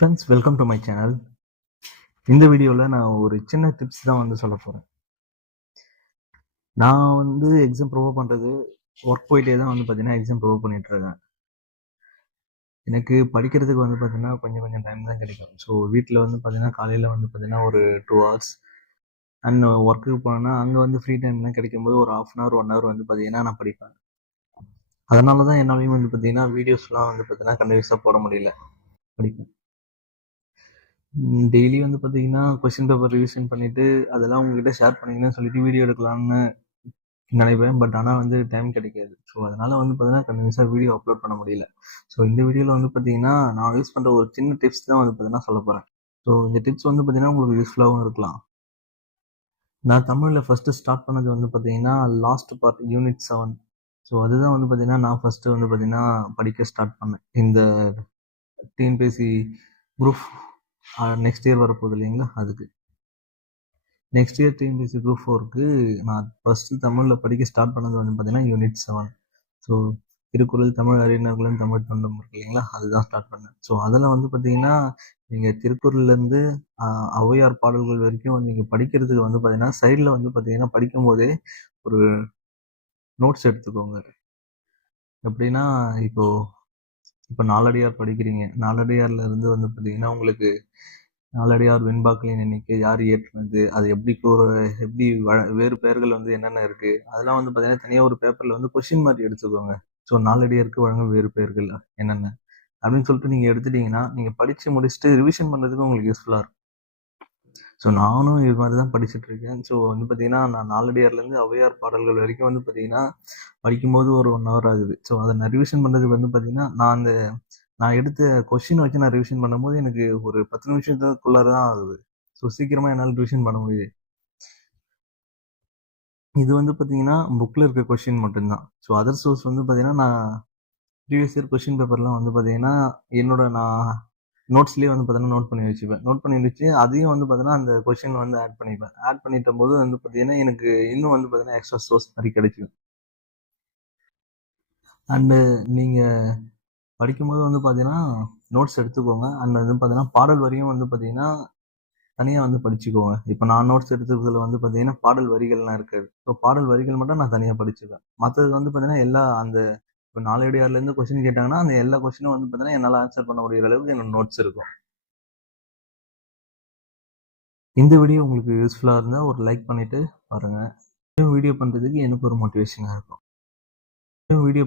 Friends, welcome to my channel. இந்த வீடியோவில் நான் ஒரு சின்ன டிப்ஸ் தான் வந்து சொல்ல போகிறேன். நான் வந்து எக்ஸாம் ப்ரிப்பேர் பண்ணுறது ஒர்க் போயிட்டே தான் வந்து பார்த்தீங்கன்னா எக்ஸாம் ப்ரிப்பேர் பண்ணிகிட்ருக்கேன். எனக்கு படிக்கிறதுக்கு வந்து பார்த்தீங்கன்னா கொஞ்சம் கொஞ்சம் டைம் தான் கிடைக்கும். ஸோ வீட்டில் வந்து பார்த்தீங்கன்னா காலையில் வந்து பார்த்தீங்கன்னா ஒரு 2 ஹவர்ஸ் அண்ட் ஒர்க்குக்கு போனேன்னா அங்கே வந்து ஃப்ரீ டைம்லாம் கிடைக்கும்போது ஒரு ½ அன் ஹவர் 1 ஹவர் வந்து பார்த்தீங்கன்னா நான் படிப்பேன். அதனால தான் என்னாலையும் வந்து பார்த்தீங்கன்னா வீடியோஸ்லாம் வந்து பார்த்தீங்கன்னா கண்டினியூஸாக போட முடியல. படிப்பேன். டெய்லி வந்து பார்த்தீங்கன்னா கொஸ்டின் பேப்பர் ரிவிஷன் பண்ணிவிட்டு அதெல்லாம் உங்ககிட்ட ஷேர் பண்ணிக்கணும்னு சொல்லிட்டு வீடியோ எடுக்கலாம்னு நினைப்பேன். பட் ஆனால் வந்து டைம் கிடைக்காது. ஸோ அதனால வந்து பார்த்தீங்கன்னா கண்டினியூஸாக வீடியோ அப்லோட் பண்ண முடியல. ஸோ இந்த வீடியோவில் வந்து பார்த்தீங்கன்னா நான் யூஸ் பண்ணுற ஒரு சின்ன டிப்ஸ் தான் வந்து பார்த்தீங்கன்னா சொல்ல போகிறேன். ஸோ இந்த டிப்ஸ் வந்து பார்த்தீங்கன்னா உங்களுக்கு யூஸ்ஃபுல்லாகவும் இருக்கலாம். நான் தமிழில் ஃபஸ்ட்டு ஸ்டார்ட் பண்ணது வந்து பார்த்தீங்கன்னா லாஸ்ட் பார்ட் யூனிட் 7. ஸோ அதுதான் வந்து பார்த்தீங்கன்னா நான் ஃபஸ்ட்டு வந்து பார்த்தீங்கன்னா படிக்க ஸ்டார்ட் பண்ணேன். இந்த டிஎன்பிஎஸ்சி குரூப் நெக்ஸ்ட் இயர் வரப்போகுது இல்லைங்களா, அதுக்கு. நெக்ஸ்ட் இயர் டிஎன்பிஎஸ்சி குரூப் 4க்கு நான் ஃபஸ்ட்டு தமிழில் படிக்க ஸ்டார்ட் பண்ணது வந்து பார்த்தீங்கன்னா யூனிட் 7. ஸோ திருக்குறள், தமிழ் அறிஞர்களும் தமிழ் தொண்டும் இருக்கு இல்லைங்களா, அதுதான் ஸ்டார்ட் பண்ணேன். ஸோ அதில் வந்து பார்த்தீங்கன்னா நீங்கள் திருக்குறள்லேருந்து ஔவையார் பாடல்கள் வரைக்கும் நீங்கள் படிக்கிறதுக்கு வந்து பார்த்தீங்கன்னா சைடில் வந்து பார்த்தீங்கன்னா படிக்கும்போதே ஒரு நோட்ஸ் எடுத்துக்கோங்க. எப்படின்னா இப்போ இப்போ நாலடியார் படிக்கிறீங்க. நாலடியார்ல இருந்து வந்து பார்த்தீங்கன்னா உங்களுக்கு நாலடியார் வெண்பாக்களின் எண்ணிக்கை யார் இயற்றுனது, அது எப்படி வேறு பெயர்கள் வந்து என்னென்ன இருக்கு, அதெல்லாம் வந்து பார்த்தீங்கன்னா தனியாக ஒரு பேப்பரில் வந்து கொஸ்டின் மார்க் எடுத்துக்கோங்க. ஸோ நாலடியாருக்கு வழங்கும் வேறு பெயர்கள் என்னென்ன அப்படின்னு சொல்லிட்டு நீங்கள் எடுத்துட்டீங்கன்னா நீங்கள் படித்து முடிச்சுட்டு ரிவிஷன் பண்ணுறதுக்கு உங்களுக்கு யூஸ்ஃபுல்லாக இருக்கும். ஸோ நானும் இது மாதிரி தான் படிச்சுட்டு இருக்கேன். ஸோ வந்து பார்த்தீங்கன்னா நான் நாலடியார்லேருந்து ஔவையார் பாடல்கள் வரைக்கும் வந்து பார்த்தீங்கன்னா படிக்கும்போது ஒரு 1 ஹவர் ஆகுது. ஸோ அதை நான் ரிவிஷன் பண்ணுறதுக்கு வந்து பார்த்தீங்கன்னா நான் எடுத்த கொஸ்டின் வச்சு நான் ரிவிஷன் பண்ணும்போது எனக்கு ஒரு 10 நிமிஷத்துக்குள்ளார தான் ஆகுது. ஸோ சீக்கிரமா என்னால் ரிவிஷன் பண்ண முடியுது. இது வந்து பார்த்தீங்கன்னா புக்ல இருக்க கொஸ்டின் மட்டும்தான். ஸோ அதர் சோர்ஸ் வந்து பார்த்தீங்கன்னா நான் ப்ரீவியஸ் இயர் கொஸ்டின் பேப்பர்லாம் வந்து பார்த்தீங்கன்னா நான் நோட்ஸ்லேயே வந்து பார்த்தீங்கன்னா நோட் பண்ணி வச்சுப்பேன். நோட் பண்ணி வச்சு அதையும் வந்து பார்த்தீங்கன்னா அந்த கொஸ்டின் வந்து ஆட் பண்ணிப்பேன். ஆட் பண்ணிட்ட போது வந்து பார்த்தீங்கன்னா எனக்கு இன்னும் வந்து பார்த்தீங்கன்னா எக்ஸ்ட்ரா சோர்ஸ் மாதிரி கிடைக்கும். அண்டு நீங்க படிக்கும்போது வந்து பார்த்தீங்கன்னா நோட்ஸ் எடுத்துக்கோங்க. அண்ட் வந்து பார்த்தீங்கன்னா பாடல் வரியும் வந்து பார்த்தீங்கன்னா தனியா வந்து படிச்சுக்கோங்க. இப்ப நான் நோட்ஸ் எடுத்ததுல வந்து பார்த்தீங்கன்னா, பாடல் வரிகள்லாம் இருக்காது. ஸோ பாடல் வரிகள் மட்டும் நான் தனியா படிச்சுப்பேன். மத்தது வந்து பார்த்தீங்கன்னா, எல்லா அந்த இப்ப நாலடியார்லேருந்து கொஸ்டின் கேட்டாங்கன்னா, அந்த எல்லா கொஸ்டினும் வந்து பார்த்தீங்கன்னா, என்னால ஆன்சர் பண்ண முடியிற அளவுக்கு என்னோட நோட்ஸ் இருக்கும். இந்த வீடியோ உங்களுக்கு யூஸ்ஃபுல்லா இருந்தா ஒரு லைக் பண்ணிட்டு பாருங்க. வீடியோ பண்றதுக்கு எனக்கு ஒரு மோட்டிவேஷனா இருக்கும். வீடியோ